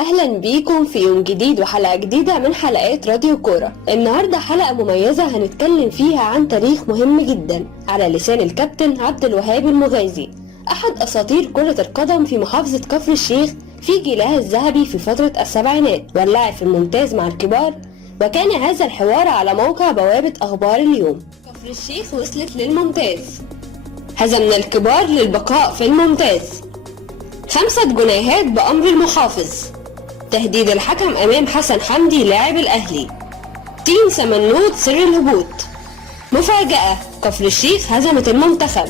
اهلا بيكم في يوم جديد وحلقة جديدة من حلقات راديو كورة. النهاردة حلقة مميزة هنتكلم فيها عن تاريخ مهم جدا على لسان الكابتن عبد الوهاب المغازي، احد اساطير كرة القدم في محافظة كفر الشيخ في جيلها الذهبي في فترة السبعينات، واللاعب في الممتاز مع الكبار. وكان هذا الحوار على موقع بوابة اخبار اليوم. كفر الشيخ وصلت للممتاز، هزمنا الكبار للبقاء في الممتاز، 5 جنيهات بأمر المحافظ، تهديد الحكم أمام حسن حمدي لاعب الأهلي، تيم سمنود سر الهبوط، مفاجأة كفر الشيخ هزمت المنتخب،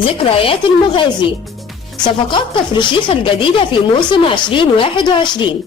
ذكريات المغازي، صفقات كفر الشيخ الجديدة في موسم 2021.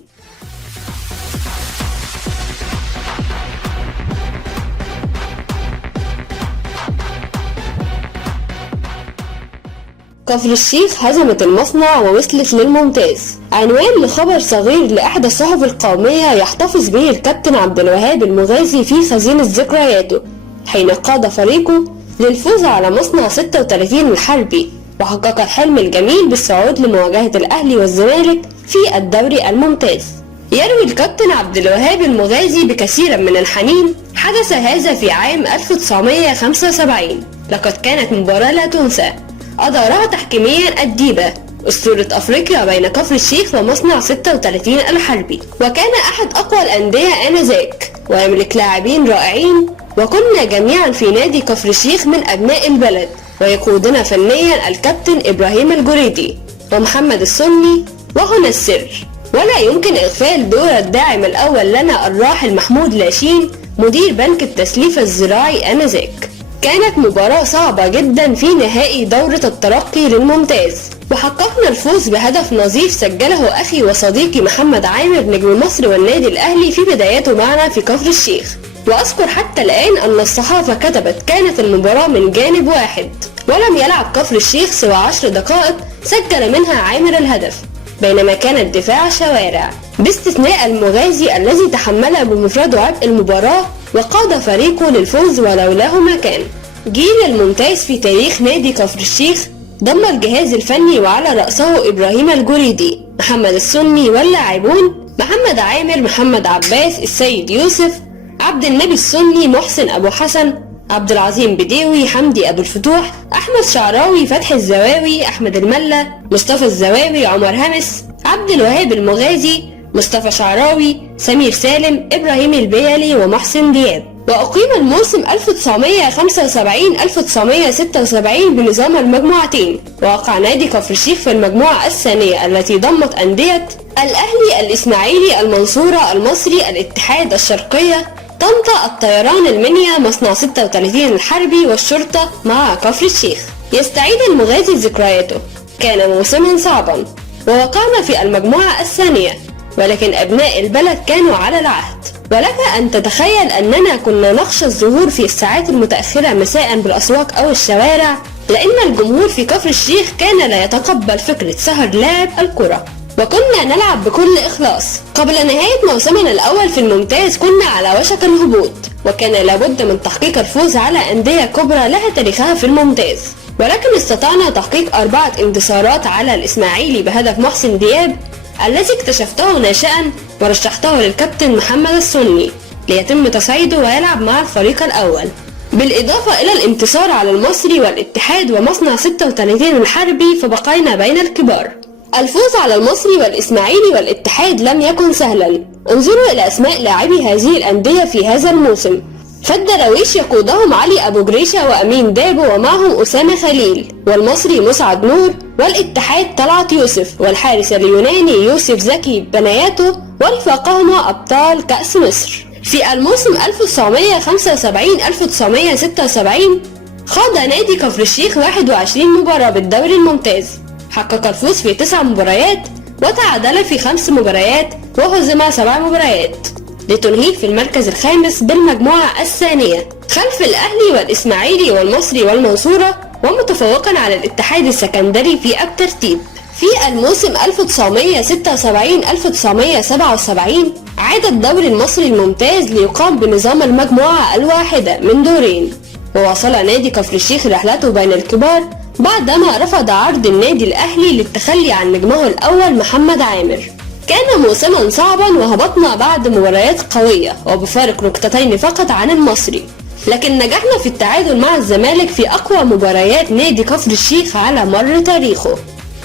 كفر الشيخ هزمت المصنع ووصلت للممتاز، عنوان لخبر صغير لإحدى الصحف القومية يحتفظ به الكابتن عبد الوهاب المغازي في خزينة ذكرياته حين قاد فريقه للفوز على مصنع 36 الحربي، وحقق الحلم الجميل بالصعود لمواجهة الأهلي والزمالك في الدوري الممتاز. يروي الكابتن عبد الوهاب المغازي بكثير من الحنين حدث هذا في عام 1975، لقد كانت مباراة لا تنسى أدارها تحكيميا الديبة أسطورة أفريقيا بين كفر الشيخ ومصنع 36 الحربي، وكان أحد أقوى الأندية آنذاك ويملك لاعبين رائعين، وكنا جميعا في نادي كفر الشيخ من أبناء البلد، ويقودنا فنيا الكابتن إبراهيم الجريدي ومحمد السني. وهنا السر، ولا يمكن إغفال دور الداعم الأول لنا الراحل محمود لاشين مدير بنك التسليف الزراعي آنذاك. كانت مباراة صعبة جدا في نهائي دورة الترقي للممتاز، وحققنا الفوز بهدف نظيف سجله أخي وصديقي محمد عامر نجم مصر والنادي الأهلي في بداياته معنا في كفر الشيخ. وأذكر حتى الآن أن الصحافة كتبت كانت المباراة من جانب واحد، ولم يلعب كفر الشيخ سوى 10 دقائق سجل منها عامر الهدف، بينما كان الدفاع شوارع، باستثناء المغازي الذي تحمل بمفرده عبء المباراة وقاد فريقه للفوز ولولاه ما كان. جيل الممتاز في تاريخ نادي كفر الشيخ ضم الجهاز الفني وعلى رأسه إبراهيم الجريدي، محمد السني، واللاعبون محمد عامر، محمد عباس، السيد يوسف، عبد النبي السني، محسن أبو حسن، عبد العظيم بديوي، حمدي أبو الفتوح، أحمد شعراوي، فتحي الزواوي، أحمد الملا، مصطفى الزواوي، عمر همس، عبد الوهاب المغازي، مصطفى شعراوي، سمير سالم، إبراهيم البيلي، ومحسن دياب. وأقيم الموسم 1975-1976 بنظام المجموعتين، ووقع نادي كفر الشيخ في المجموعة الثانية التي ضمت أندية الأهلي، الإسماعيلي، المنصورة، المصري، الاتحاد، الشرقية، طنطا، الطيران، المنيا، مصنع 36 الحربي، والشرطة مع كفر الشيخ. يستعيد المغازي ذكرياته. كان موسما صعبا ووقعنا في المجموعة الثانية، ولكن أبناء البلد كانوا على العهد، ولك أن تتخيل أننا كنا نخشى الظهور في الساعات المتأخرة مساء بالأسواق أو الشوارع، لأن الجمهور في كفر الشيخ كان لا يتقبل فكرة سهر لاعب الكرة، وكنا نلعب بكل إخلاص. قبل نهاية موسمنا الأول في الممتاز كنا على وشك الهبوط، وكان لابد من تحقيق الفوز على أندية كبرى لها تاريخها في الممتاز، ولكن استطعنا تحقيق 4 انتصارات على الإسماعيلي بهدف محسن دياب الذي اكتشفته ناشئا ورشحته للكابتن محمد السني ليتم تصعيده ويلعب مع الفريق الأول، بالإضافة إلى الانتصار على المصري والاتحاد ومصنع 36 الحربي، فبقينا بين الكبار. الفوز على المصري والإسماعيلي والاتحاد لم يكن سهلا. انظروا إلى أسماء لاعبي هذه الأندية في هذا الموسم: فالدراويش يقودهم علي أبو جريشة وأمين دابو ومعهم أسامة خليل، والمصري مسعد نور، والاتحاد طلعت يوسف، والحارس اليوناني يوسف زكي بناياته، ورفاقهما أبطال كأس مصر. في الموسم 1975-1976 خاض نادي كفر الشيخ 21 مباراة بالدوري الممتاز، حقق الفوز في 9 مباريات وتعادل في 5 مباريات وهزم 7 مباريات، لتنهيه في المركز الخامس بالمجموعة الثانية خلف الأهلي والإسماعيلي والمصري والمنصورة، ومتفوقا على الاتحاد السكندري في الترتيب. في الموسم 1976-1977 عاد الدوري المصري الممتاز ليقام بنظام المجموعة الواحدة من دورين، وواصل نادي كفر الشيخ رحلته بين الكبار بعدما رفض عرض النادي الأهلي للتخلي عن نجمه الأول محمد عامر. كان موسما صعبا وهبطنا بعد مباريات قوية وبفارق نقطتين فقط عن المصري، لكن نجحنا في التعادل مع الزمالك في أقوى مباريات نادي كفر الشيخ على مر تاريخه.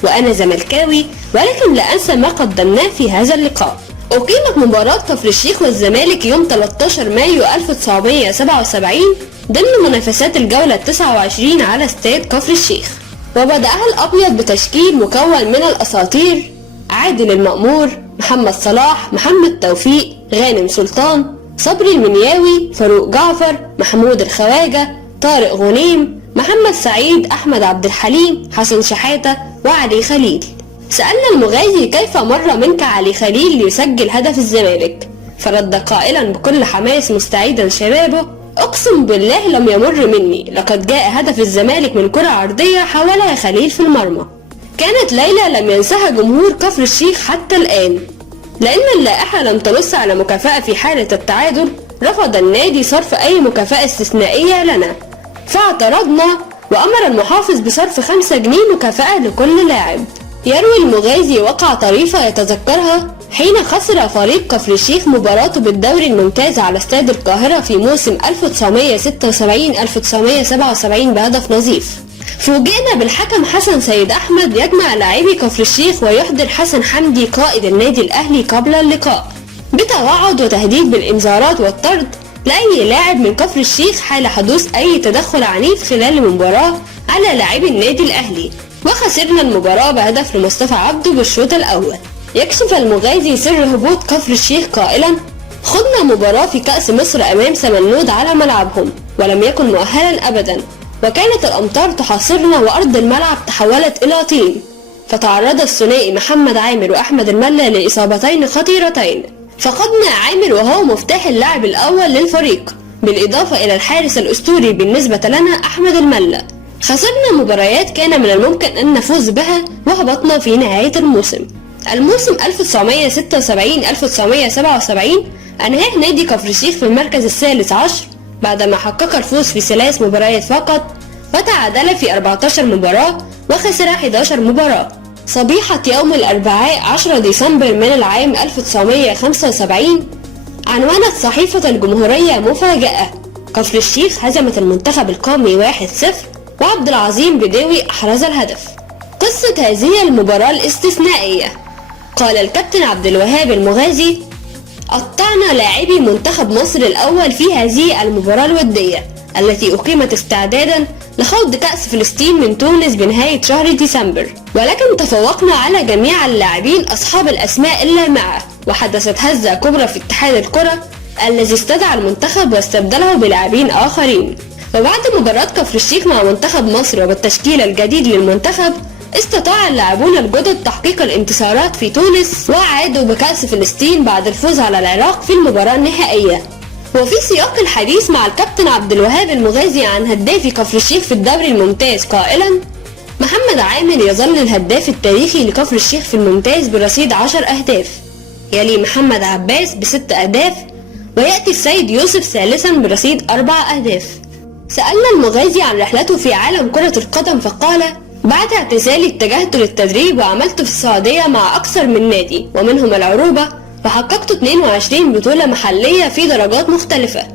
وأنا زملكاوي ولكن لا أنسى ما قدمناه في هذا اللقاء. أقيمت مباراة كفر الشيخ والزمالك يوم 13 مايو 1977 ضمن منافسات الجولة 29 على استاد كفر الشيخ، وبدأها الأبيض بتشكيل مكون من الأساطير عادل المأمور، محمد صلاح، محمد توفيق، غانم سلطان، صبري المنياوي، فاروق جعفر، محمود الخواجة، طارق غنيم، محمد سعيد، أحمد عبد الحليم، حسن شحاتة، وعلي خليل. سألنا المغازي كيف مر منك علي خليل ليسجل هدف الزمالك، فرد قائلا بكل حماس مستعيدا شبابه: أقسم بالله لم يمر مني، لقد جاء هدف الزمالك من كرة عرضية حاولها خليل في المرمى. كانت ليلة لم ينساها جمهور كفر الشيخ حتى الآن، لأن اللائحة لم تنص على مكافأة في حالة التعادل. رفض النادي صرف أي مكافأة استثنائية لنا، فاعترضنا وأمر المحافظ بصرف 5 جنيه مكافأة لكل لاعب. يروي المغازي وقع طريفة يتذكرها حين خسر فريق كفر الشيخ مباراته بالدوري الممتاز على استاد القاهرة في موسم 1976-1977 بهدف نظيف. فوجئنا بالحكم حسن سيد أحمد يجمع لاعبي كفر الشيخ ويحضر حسن حمدي قائد النادي الأهلي قبل اللقاء بتوعد وتهديد بالإنذارات والطرد لأي لاعب من كفر الشيخ حال حدوث أي تدخل عنيف خلال المباراة على لاعبي النادي الأهلي. وخسرنا المباراة بهدف لمصطفى عبده بالشوط الأول. يكشف المغازي سر هبوط كفر الشيخ قائلا: خضنا مباراة في كأس مصر أمام سمنود على ملعبهم ولم يكن مؤهلا أبدا، وكانت الأمطار تحاصرنا وأرض الملعب تحولت إلى طين، فتعرض الثنائي محمد عامر وأحمد الملا لإصابتين خطيرتين، فقدنا عامر وهو مفتاح اللاعب الأول للفريق، بالإضافة إلى الحارس الأسطوري بالنسبة لنا أحمد الملا. خسرنا مباريات كان من الممكن أن نفوز بها وهبطنا في نهاية الموسم 1976-1977. أنهاه نادي كفر الشيخ في المركز الثالث عشر بعدما حقق الفوز في 3 مباريات فقط، وتعادل في 14 مباراة وخسر 11 مباراة. صبيحة يوم الأربعاء 10 ديسمبر من العام 1975 عنوانت صحيفة الجمهورية مفاجأة: كفر الشيخ هزمت المنتخب القومي 1-0 وعبد العظيم بداوي أحرز الهدف. قصة هذه المباراة الاستثنائية: قال الكابتن عبد الوهاب المغازي: قطعنا لاعبي منتخب مصر الأول في هذه المباراة الودية التي أقيمت استعدادا لخوض كأس فلسطين من تونس بنهاية شهر ديسمبر، ولكن تفوقنا على جميع اللاعبين أصحاب الأسماء اللامعة، وحدثت هزة كبرى في اتحاد الكرة الذي استدعى المنتخب واستبدله بلاعبين آخرين. وبعد مباراة كفر الشيخ مع منتخب مصر وبالتشكيل الجديد للمنتخب، استطاع اللاعبون الجدد تحقيق الانتصارات في تونس وعادوا بكأس فلسطين بعد الفوز على العراق في المباراة النهائية. وفي سياق الحديث مع الكابتن عبد الوهاب المغازي عن هداف كفر الشيخ في الدوري الممتاز قائلا: محمد عامر يظل الهداف التاريخي لكفر الشيخ في الممتاز برصيد 10 أهداف، يلي محمد عباس ب6 أهداف، ويأتي السيد يوسف ثالثا برصيد 4 أهداف. سألنا المغازي عن رحلته في عالم كرة القدم فقال: بعد اعتزالي اتجهت للتدريب وعملت في السعودية مع أكثر من نادي ومنهم العروبة، وحققت 22 بطولة محلية في درجات مختلفة،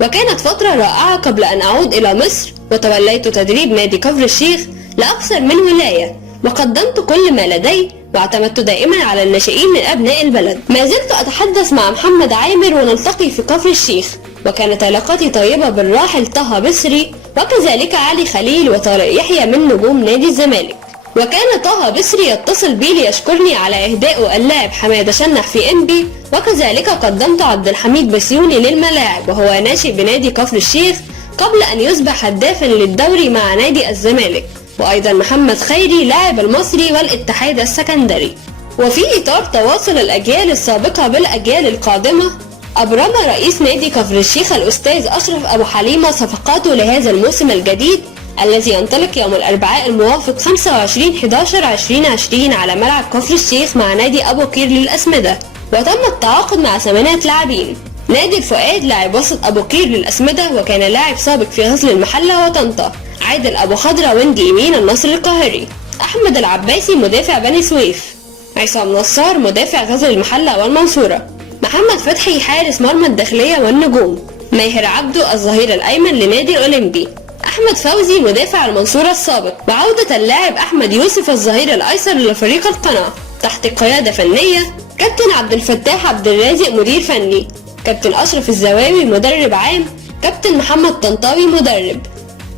وكانت فترة رائعة قبل أن أعود إلى مصر وتوليت تدريب نادي كفر الشيخ لأكثر من ولاية، وقدمت كل ما لدي واعتمدت دائما على الناشئين من أبناء البلد. ما زلت أتحدث مع محمد عامر ونلتقي في كفر الشيخ، وكانت علاقتي طيبة بالراحل طه بسري وكذلك علي خليل وطارق يحيى من نجوم نادي الزمالك. وكان طه بسري يتصل بي ليشكرني على إهدائه اللاعب حمادة شنح في إنبي، وكذلك قدمت عبد الحميد بسيوني للملاعب وهو ناشئ بنادي كفر الشيخ قبل أن يصبح هدافا للدوري مع نادي الزمالك، وأيضا محمد خيري لاعب المصري والاتحاد السكندري. وفي إطار تواصل الأجيال السابقة بالأجيال القادمة، أبرم رئيس نادي كفر الشيخ الأستاذ أشرف أبو حليمة صفقاته لهذا الموسم الجديد الذي ينطلق يوم الأربعاء الموافق 25/11/2020 على ملعب كفر الشيخ مع نادي أبو قير للأسمدة. وتم التعاقد مع 8 لاعبين: نادر فؤاد لاعب وسط أبو قير للأسمدة وكان لاعب سابق في غزل المحلة وطنطا، عادل أبو خضرة وينج يمين النصر القاهري، أحمد العباسي مدافع بني سويف، عصام نصار مدافع غزل المحلة والمنصورة، محمد فتحي حارس مرمى الداخلية والنجوم، ماهر عبده الظهير الأيمن لنادي الأولمبي، أحمد فوزي مدافع المنصورة السابق، وعودة اللاعب أحمد يوسف الظهير الأيسر لفريق القناة تحت قيادة فنية كابتن عبد الفتاح عبد الرازق مدير فني، كابتن أشرف الزواوي مدرب عام، كابتن محمد طنطاوي مدرب.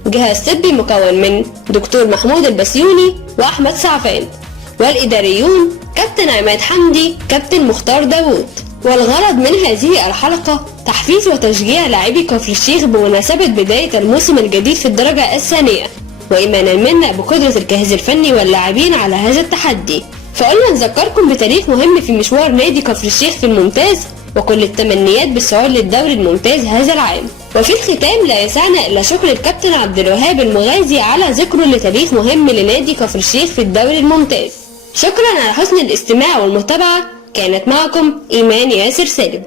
جهاز طبي مكون من دكتور محمود البسيوني وأحمد سعفان، والإداريون كابتن عماد حمدي، كابتن مختار داوود. والغرض من هذه الحلقة تحفيز وتشجيع لاعبي كفر الشيخ بمناسبة بداية الموسم الجديد في الدرجة الثانية، وإيمانا منا بقدرة الجهاز الفني واللاعبين على هذا التحدي. فقلنا نذكركم بتاريخ مهم في مشوار نادي كفر الشيخ في الممتاز، وكل التمنيات بالصعود للدوري الممتاز هذا العام. وفي الختام لا يسعنا إلا شكر الكابتن عبد الوهاب المغازي على ذكره لتاريخ مهم لنادي كفر الشيخ في الدوري الممتاز. شكرا على حسن الاستماع والمتابعة، كانت معكم إيمان ياسر سالم.